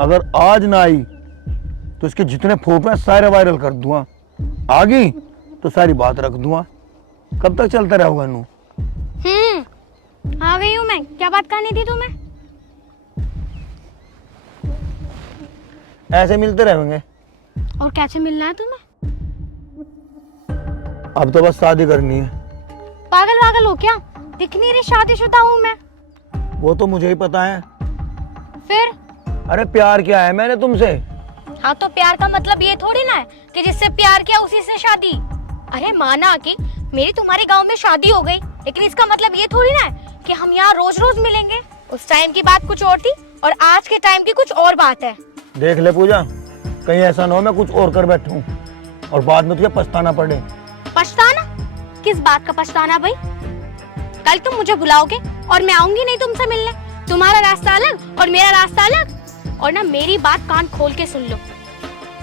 अगर आज ना आई तो इसके जितने फोटो हैं सारे वायरल कर दूंगा। आ गई तो सारी बात रख दूंगा। कब तक चलता रहेगा नू? आ गई हूँ मैं। क्या बात करनी थी तुम्हें? ऐसे मिलते रहेंगे। और कैसे मिलना है तुम्हें? अब तो बस शादी करनी है। पागल वागल हो क्या? दिख नहीं रही शादीशुदा हूँ मैं। वो तो मुझे ही पता है। फिर? अरे प्यार किया है मैंने तुमसे। हाँ तो प्यार का मतलब ये थोड़ी ना है कि जिससे प्यार किया उसी से शादी। अरे माना कि मेरी तुम्हारे गांव में शादी हो गई, लेकिन इसका मतलब ये थोड़ी ना है कि हम यहाँ रोज रोज मिलेंगे। उस टाइम की बात कुछ और थी और आज के टाइम की कुछ और बात है। देख ले पूजा, कहीं ऐसा ना हो मैं कुछ और कर बैठूं और बाद में तुझे पछताना पड़े। पछताना? किस बात का पछताना भाई? कल तुम मुझे बुलाओगे और मैं आऊंगी नहीं तुमसे मिलने। तुम्हारा रास्ता अलग और मेरा रास्ता अलग। और ना मेरी बात कान खोल के सुन लो,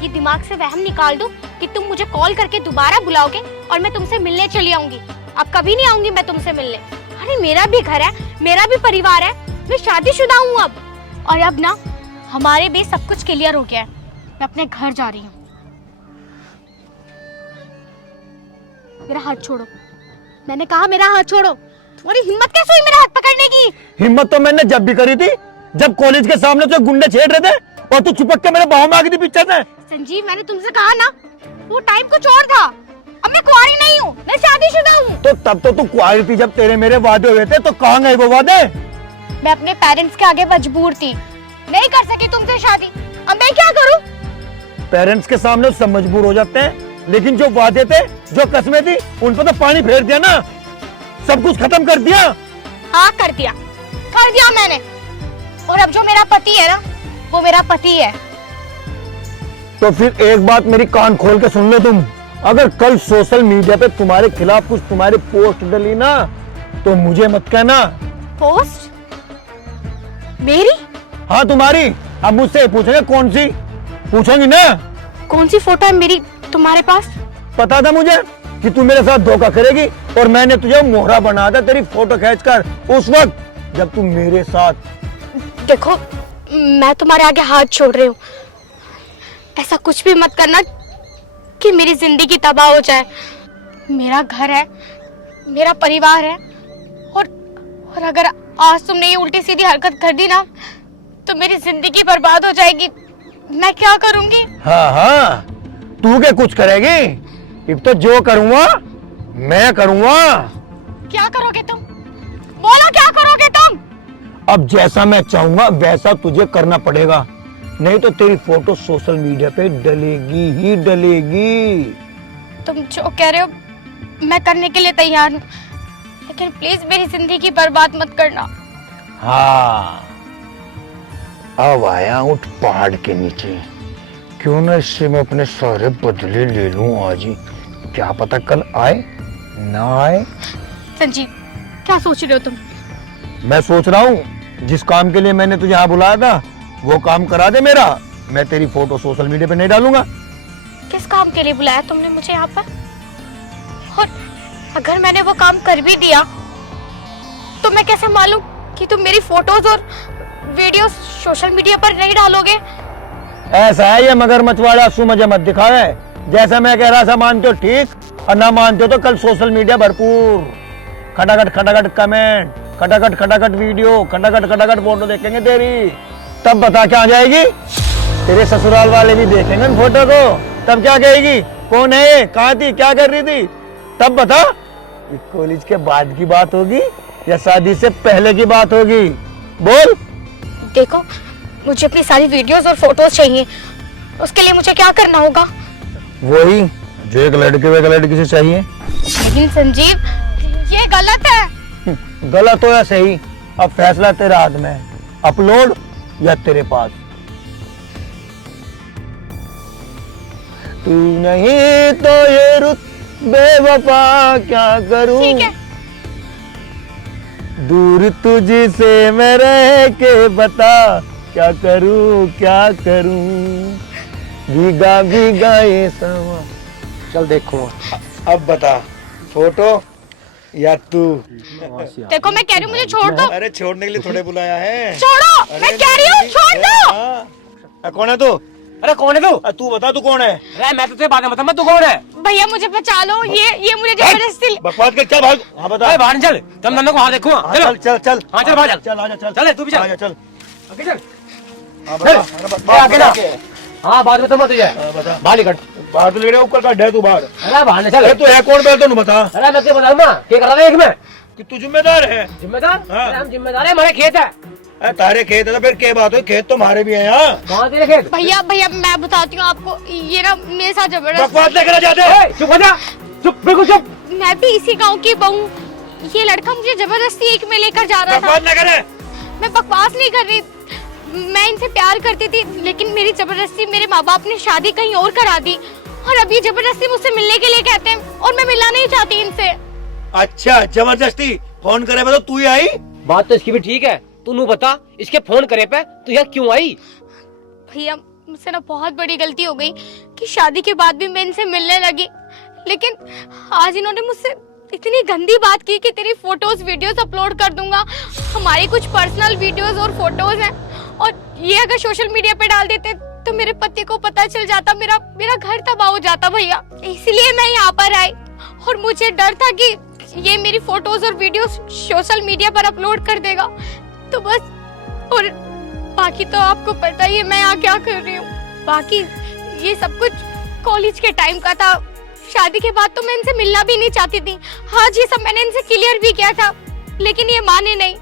ये दिमाग से वहम निकाल दो कि तुम मुझे कॉल करके दोबारा बुलाओगे और मैं तुमसे मिलने चली आऊंगी। अब कभी नहीं आऊंगी मैं तुमसे मिलने। अरे मेरा भी घर है, मेरा भी परिवार है, मैं शादीशुदा हूँ अब। और अब ना हमारे बीच सब कुछ क्लियर हो गया है। मैं अपने घर जा रही हूँ। मेरा हाथ छोड़ो। मैंने कहा मेरा हाथ छोड़ो। तुम्हारी हिम्मत कैसे हुई मेरा हाथ पकड़ने की? हिम्मत तो मैंने जब भी करी थी, जब कॉलेज के सामने तो गुंडे छेड़ रहे थे और तू चिपक के मेरे बाहों में आ गई थी पीछे से। संजीव मैंने तुमसे कहा ना, वो टाइम कुछ और था। अब मैं कुंवारी नहीं हूँ, मैं शादीशुदा हूँ। तो तब तो तू कुंवारी थी जब तेरे मेरे वादे हुए थे, तो कहाँ गए वो वादे? मैं अपने पेरेंट्स के आगे मजबूर थी, नहीं कर सकी तुमसे शादी। अब मैं क्या करूँ? पेरेंट्स के सामने सब मजबूर हो जाते हैं, लेकिन जो वादे थे, जो कस्में थी, उन पर तो पानी फेर दिया ना। सब कुछ खत्म कर दिया। हाँ कर दिया मैंने। और अब जो मेरा पति है ना, वो मेरा पति है। तो फिर एक बात मेरी कान खोल के सुन लो तुम। अगर कल सोशल मीडिया पे तुम्हारे खिलाफ कुछ तुम्हारी पोस्ट डली ना, तो मुझे मत कहना। पोस्ट? मेरी? हाँ तुम्हारी। अब मुझसे पूछेंगे कौन सी? पूछोगी ना? कौन सी फोटो है मेरी तुम्हारे पास? पता था मुझे कि तू मेरे साथ धोखा करेगी, और मैंने तुझे मोहरा बना दिया तेरी फोटो खींचकर उस वक्त जब तू मेरे साथ। देखो मैं तुम्हारे आगे हाथ छोड़ रही हूँ। ऐसा कुछ भी मत करना कि मेरी जिंदगी तबाह हो जाए। मेरा घर है, मेरा परिवार है, और अगर आज तुमने ये उल्टी सीधी हरकत कर दी ना, तो मेरी जिंदगी बर्बाद हो जाएगी। मैं क्या करूंगी? हाँ तू क्या कुछ करेगी? अब तो जो करूंगा मैं करूंगा। क्या करोगे तुम? बोलो क्या करोगे तुम? अब जैसा मैं चाहूंगा वैसा तुझे करना पड़ेगा, नहीं तो तेरी फोटो सोशल मीडिया पे डलेगी ही डलेगी। तुम जो कह रहे हो मैं करने के लिए तैयार हूँ, लेकिन प्लीज मेरी जिंदगी बर्बाद मत करना। हाँ अब आया उठ पहाड़ के नीचे। क्यों ना इससे मैं अपने सारे बदले ले लूं आज ही। क्या पता कल आए ना आए। संजीव क्या सोच रहे हो तुम? मैं सोच रहा हूँ जिस काम के लिए मैंने तुझे यहाँ बुलाया था वो काम करा दे मेरा। मैं तेरी फोटो सोशल मीडिया पे नहीं डालूंगा। किस काम के लिए बुलाया तुमने मुझे यहाँ पर? और अगर मैंने वो काम कर भी दिया तो मैं कैसे मालूम कि तुम मेरी फोटोज और वीडियोस सोशल मीडिया पर नहीं डालोगे? ऐसा है ये मगरमच्छ वाला आंसू मुझे मत दिखावे। जैसा मैं कह रहा था मानते हो ठीक, और ना मानते हो तो कल सोशल मीडिया भरपूर खटाखट कमेंट, खटाखट वीडियो, खटाखट फोटो देखेंगे तेरी। तब बता क्या आ जाएगी? तेरे ससुराल वाले भी देखेंगे फोटो को, तब क्या कहेगी? कौन है, कहाँ थी, क्या कर रही थी? तब बता ये कॉलेज के बाद की बात होगी या शादी से पहले की बात होगी? बोल। देखो मुझे अपनी सारी वीडियोस और फोटोज चाहिए। उसके लिए मुझे क्या करना होगा? वही जो एक लड़के व एक लड़की से चाहिए। लेकिन संजीव ये गलत है। गलत हो या सही, अब फैसला तेरे हाथ में है। अपलोड या तेरे पास। तू नहीं तो ये रुत बेवफा क्या करूं? ठीक है। दूर तुझसे मैं रह के बता क्या करूं भीगा भीगा ये समा। चल देखूंगा। अब बता फोटो या तू? देखो मैं कह रही हूँ मुझे छोड़ दो। अरे छोड़ने के लिए थोड़े बुलाया है। छोड़ो, मैं कह रही हूँ छोड़ दो। कौन है तू? अरे कौन है तू? तू बता तू कौन है? अरे मैं तुझसे बात बता, मैं तू कौन है? भैया मुझे बचा लो, ये मुझे जबरदस्ती। बकवास कर, चल भाग। हाँ बता। अरे बाहर चल, तुम दोनों को वहाँ देखो। चलो चल चल हाँ चल बाहर चल। चल आजा चल। चल तू भी चल। आजा चल। आगे चल। हाँ बता। आगे ना। हाँ बात बता मत तुझे। बता। बाहर निकल। बाहर तो लगे ऊपर का डे तू बाहर। अरे बाहर नहीं चल। अरे तू है कौन पहले तो बता। अरे मैं तुझे बताऊंगा क्या कर रहा है एक में। कि तू जिम्मेदार है। जिम्मेदार? हाँ। अरे हम जिम्मेदार है, हमारे खेत है। अरे तारे खेत है तो फिर क्या बात है? खेत तो हमारे भी है यहाँ। कहाँ तेरे खेत? भैया मैं बताती हूँ आपको, ये ना मेरे साथ जबरदस्त। बकवास नहीं करना चाहते? ए, चुप हो जा, चुप बिल्कुल चुप। मैं भी इसी गांव की बहू। ये लड़का मुझे जबरदस्ती एक में लेकर जा रहा था। बकवास नहीं करे। मैं बकवास नहीं कर रही, मैं इनसे प्यार करती थी, लेकिन मेरी जबरदस्ती मेरे माँ बाप ने शादी कहीं और करा दी, और अब ये जबरदस्ती मुझसे मिलने के लिए कहते हैं, और मैं मिलना नहीं चाहती इनसे। अच्छा जबरदस्ती फोन करे तो तू ही आई? बात तो इसकी भी ठीक है, तू नू बता इसके फोन करे पे तू यहाँ क्यों आई? भैया मुझसे ना बहुत बड़ी गलती हो गई कि शादी के बाद भी मैं इनसे मिलने लगी, लेकिन आज इन्होंने मुझसे इतनी गंदी बात की कि तेरी फोटोज वीडियोस अपलोड कर दूंगा। हमारी कुछ पर्सनल वीडियोस और फोटोज हैं, और ये अगर सोशल मीडिया पे डाल देते तो मेरे पति को पता चल जाता, मेरा घर तबाह हो जाता भैया। इसलिए मैं यहाँ पर आई, और मुझे डर था कि ये मेरी फोटोज और वीडियोस सोशल मीडिया पर अपलोड कर देगा, तो बस। और बाकी तो आपको पता ही है मैं यहाँ क्या कर रही हूँ। बाकी ये सब कुछ कॉलेज के टाइम का था, शादी के बाद तो मैं इनसे मिलना भी नहीं चाहती थी। हाँ ये सब मैंने इनसे क्लियर भी किया था, लेकिन ये माने नहीं।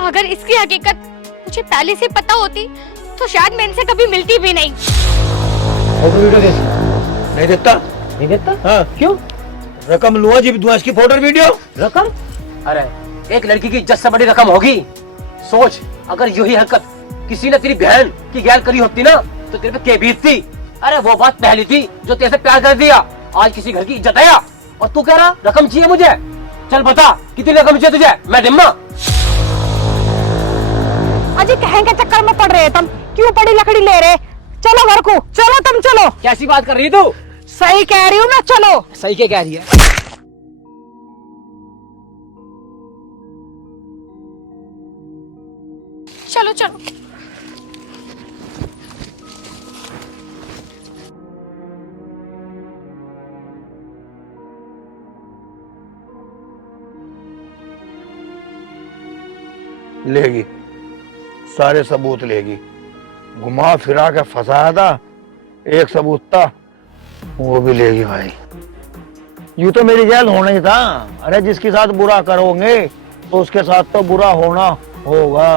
अगर इसकी हकीकत मुझे पहले से पता होती तो शायद मैं इनसे कभी मिलती भी नहीं। फोटो वीडियो देख। नहीं देता। नहीं देता? हाँ क्यों? रकम लूंगा जी दूंगा इसकी फोटो वीडियो। रकम? अरे एक लड़की की इज्जत से बड़ी रकम होगी। सोच अगर यही हरकत किसी ने तेरी बहन की गैर करी होती ना तो तेरे पे क्या बीतती। अरे वो बात पहली थी जो तेरे से प्यार कर दिया, आज किसी घर की इज्जत आया और तू कह रहा रकम चाहिए मुझे। चल बता कितनी रकम चाहिए तुझे, मैं दिम्मा। अजी कहें के चक्कर में पड़ रहे तुम, क्यों पड़ी लकड़ी ले रहे? चलो घर को, चलो तुम चलो। कैसी बात कर रही तू? सही कह रही हूँ ना, चलो। सही क्या कह रही है? चलो चलो। लेगी सारे सबूत लेगी, घुमा फिरा के फंसाया था, एक सबूत था वो भी लेगी भाई। यूं तो मेरी गैल होना ही था। अरे जिसके साथ बुरा करोगे तो उसके साथ तो बुरा होना होगा।